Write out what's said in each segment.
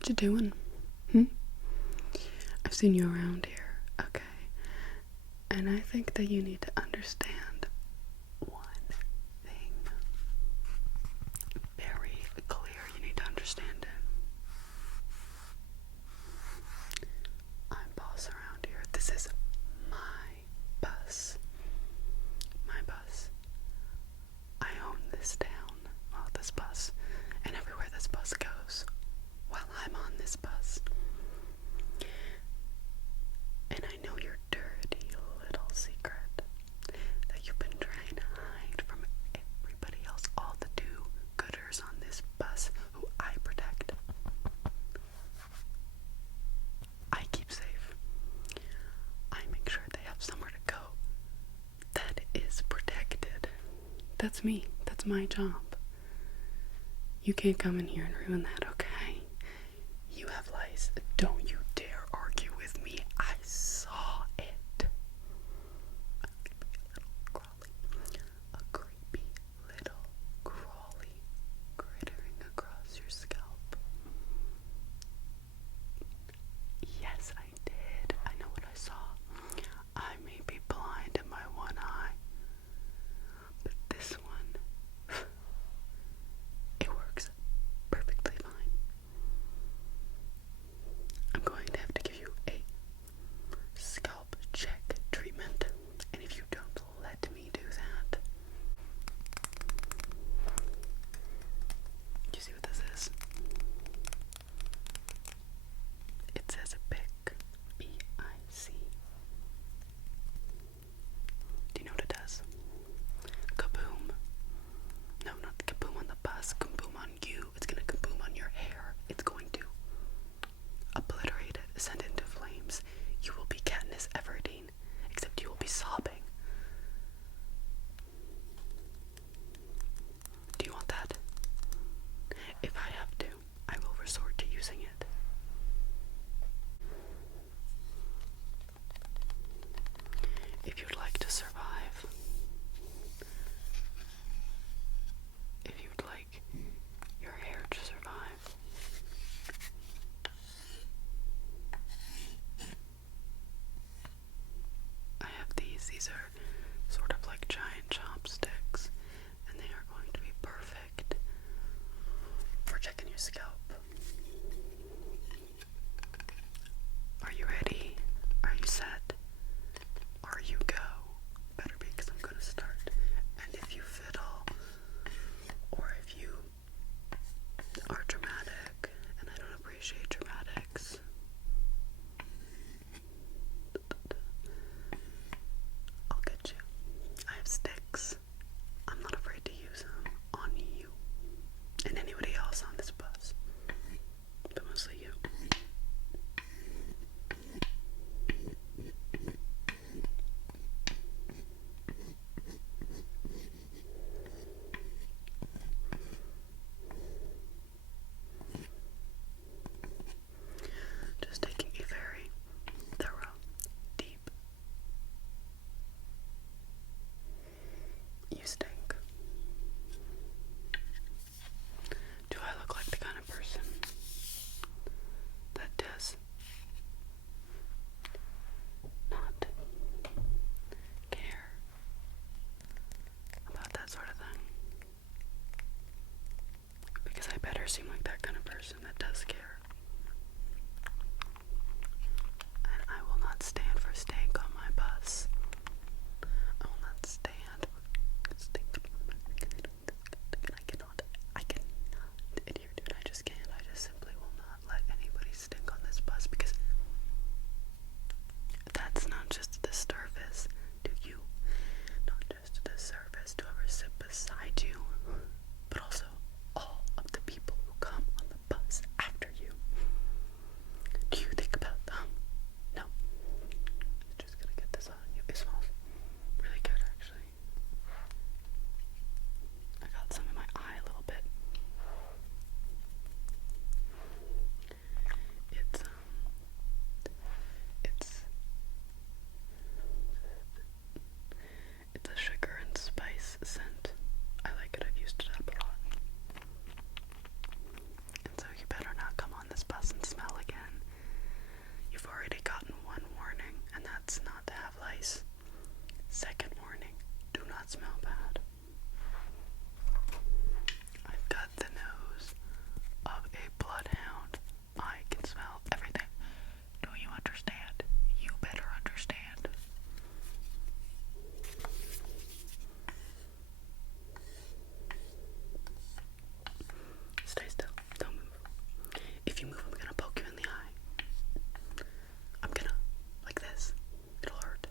What you doing? I've seen you around here, okay? And I think that you need to understand one thing. Very clear, you need to understand it. I'm boss around here. This is my bus. My bus. I own this town, well, this bus, and everywhere this bus goes. While I'm on this bus. And I know your dirty little secret that you've been trying to hide from everybody else, all the do-gooders on this bus who I protect. I keep safe. I make sure they have somewhere to go that is protected. That's me. That's my job. You can't come in here and ruin that, okay? You have lice. Don't you dare argue with me. I saw it. A creepy little crawly crittering across your scalp. Yes, I did. I know what I saw. I may be blind in my one eye, but this one, it works perfectly fine. I'm going to have to give you a scalp check treatment, and if you don't let me do that, you see what this is? It says BIC, B-I-C. Do you know what it does? Kaboom. No, not the kaboom on the bus, kaboom on you. It's gonna kaboom on your hair. It's going to obliterate it, send it into flames. You will be Katniss Everdeen, except you will be sobbing. Do you want that? If I have to, I will resort to using it. If you'd like to survive, if you'd like your hair to survive, I have these. These are sort of like giant chopsticks, and they are going to be perfect for checking your scalp. Are you ready? Are you set? Are you go? Better be, because I'm gonna start. And if you fiddle, or if you are dramatic, and I don't appreciate dramatics, I'll get you. I have sticks. I'm not afraid to use them on you and anybody else on this bus, but mostly you. Just taking a very thorough, deep. You stink. Do I look like the kind of person that does not care about that sort of thing? Because I better seem like that kind of person that does care. And I will not stand for stank on my bus. I will not stand for stink. I cannot adhere to it. I just can't. I just simply will not let anybody stink on this bus, because that's not just a disservice to you, not just a disservice to whoever sit beside you, but also all of the people who come on the bus after you. not smell bad. I've got the nose of a bloodhound. I can smell everything. Do you understand? You better understand. Stay still. Don't move. If you move, I'm gonna poke you in the eye. I'm gonna, like this. It'll hurt.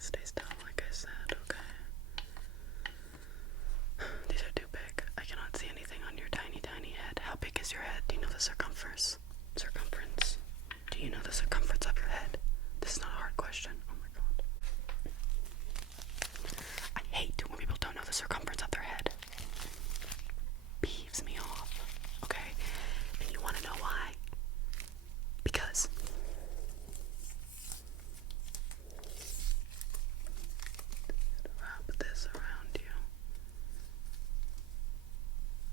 Stay still, like I said, okay? These are too big. I cannot see anything on your tiny, tiny head. How big is your head? Do you know the circumference? Circumference. Do you know the circumference of your head? This is not a hard question. Oh my god. I hate when people don't know the circumference of their head. Peeves me off, okay? And you wanna know why? Because wrap this around you.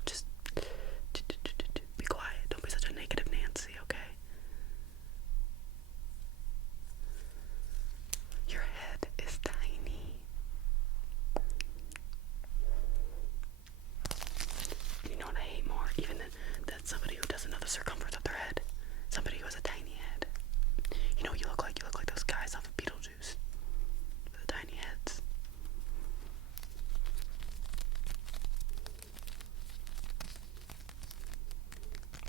Just be quiet. Don't be such a negative Nancy, okay? Your head is tiny. You know what I hate more? Even than somebody who doesn't know the circumference of their head. Somebody who has a tiny head. You know what you look like? You look like those guys off of Beetlejuice. With the tiny heads.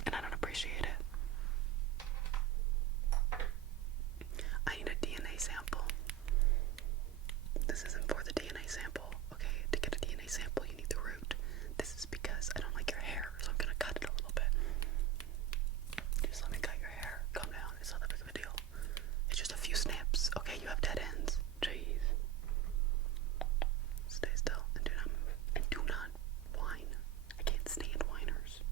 And I don't appreciate it. I need a DNA sample. This isn't for the DNA sample, okay? To get a DNA sample, you need the root. This is because I don't like your hair, so I'm gonna cut it a little bit. Just let me cut your hair. Calm down. It's not that big of a deal. It's just a few snips, okay? You have dead ends. Jeez. Stay still and do not move. And do not whine. I can't stand whiners.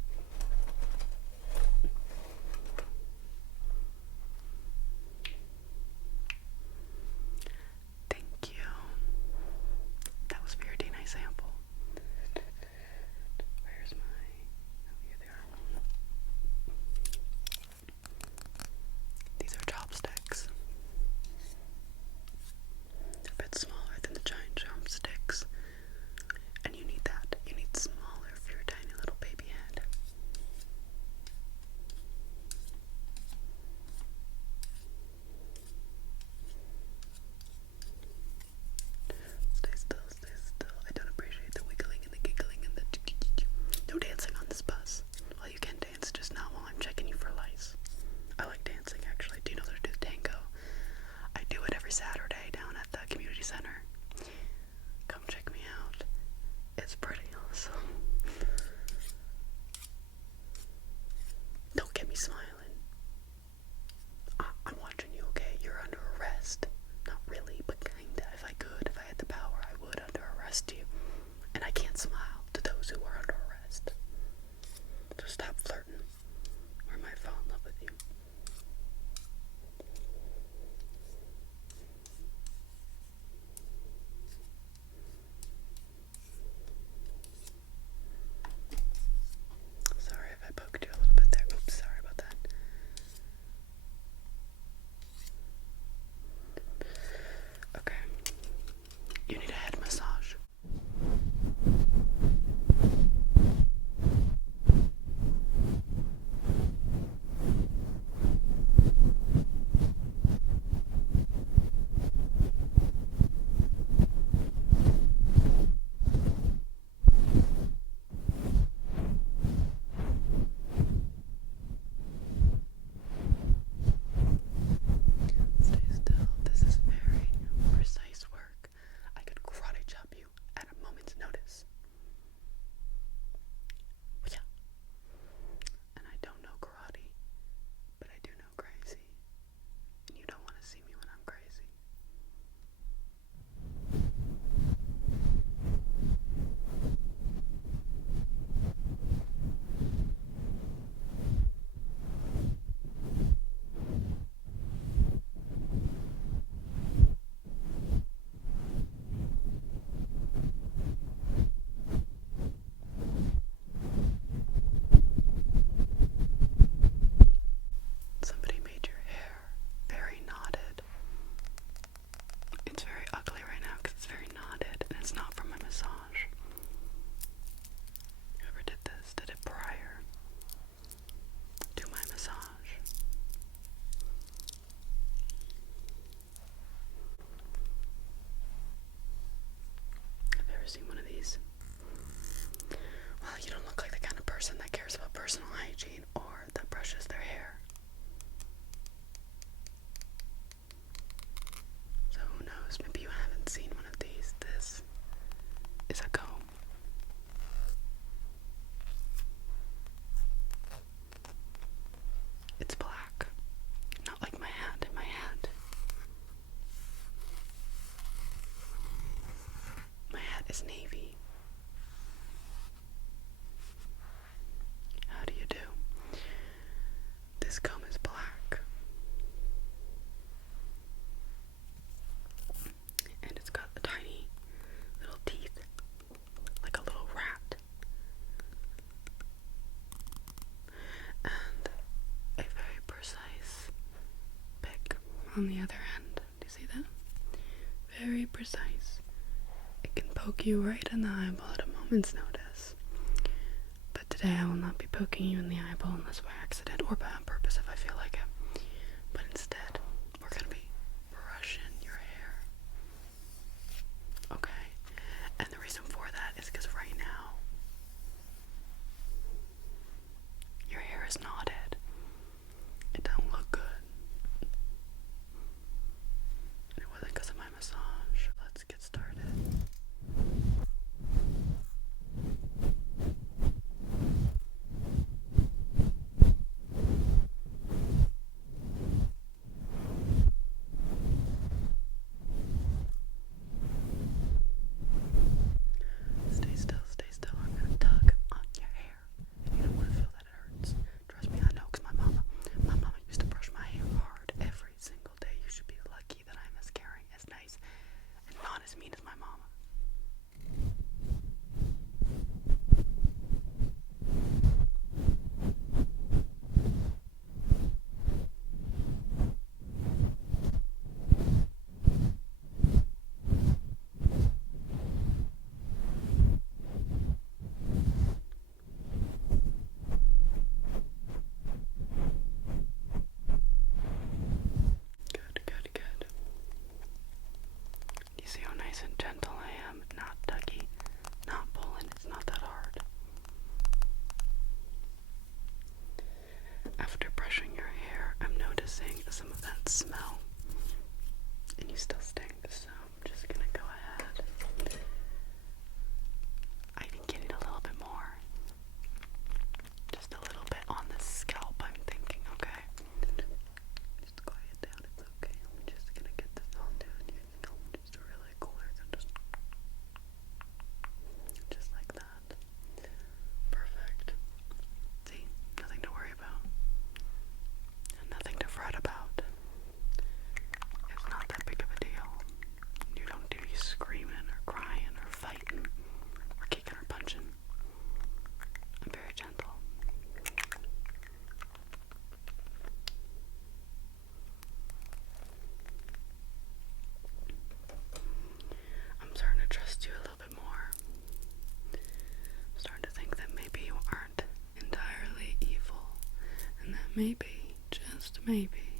is navy. How do you do? This comb is black. And it's got a tiny little teeth, like a little rat. And a very precise pick on the other end. Do you see that? Very precise. It can poke you right in the eyeball at a moment's notice. But today I will not be poking you in the eyeball unless by accident or by on purpose if I feel like it. But instead, we're going to be brushing your hair. Okay? And the reason for that is because right now, your hair is knotted. It don't look good. And it wasn't because of my massage. Let's get started. Stay still, stay still. I'm gonna tug on your hair. You don't want to feel that it hurts. Trust me, I know, because my mama used to brush my hair hard every single day. You should be lucky that I'm as caring, as nice, and not as mean as my mama. Good, good. You see how nice and gentle I am? Not tuggy, not pulling. It's not that hard. After brushing your hair, I'm noticing some of that smell. And you still stink, so I'm just gonna go ahead. I think you need a little bit more. Just a little bit on the scalp, I'm thinking, okay? Just quiet down, it's okay. I'm just gonna get this all down your scalp just really quick. Just like that. Perfect. See? Nothing to worry about. And nothing to fret about. It's not that big of a deal. You don't do you screaming or crying or fighting or kicking or punching. I'm very gentle. I'm starting to trust you a little bit more. I'm starting to think that maybe you aren't entirely evil, and that maybe, just maybe,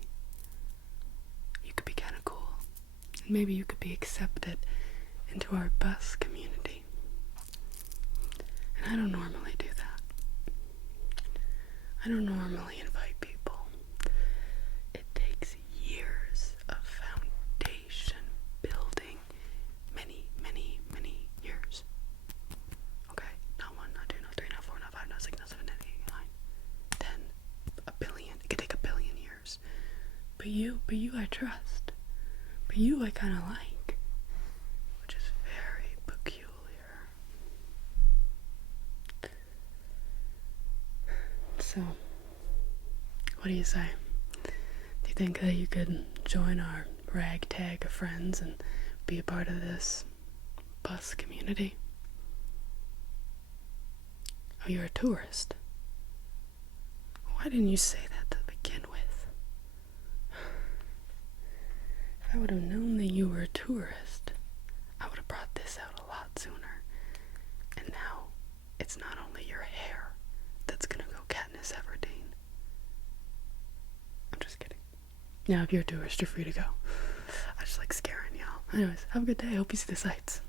you could be kind of cool, and maybe you could be accepted into our bus community. And I don't normally do that. I don't normally invite people. It takes years of foundation building. Many, many, many years. Okay? Not 1, not 2, not 3, not 4, not 5, not 6, not 7, not 8, 9, 10, a billion. It could take a billion years. But you I trust. But you I kind of like. Which is very peculiar. So, what do you say? Do you think that you could join our ragtag of friends and be a part of this bus community? Oh, you're a tourist. Why didn't you say that to begin with? If I would have known that you were a tourist, I would have brought this out a lot sooner. And now, it's not only your hair that's gonna go Katniss Everdeen. I'm just kidding. Now, if you're a tourist, you're free to go. I just like scaring y'all. Anyways, have a good day. I hope you see the sights.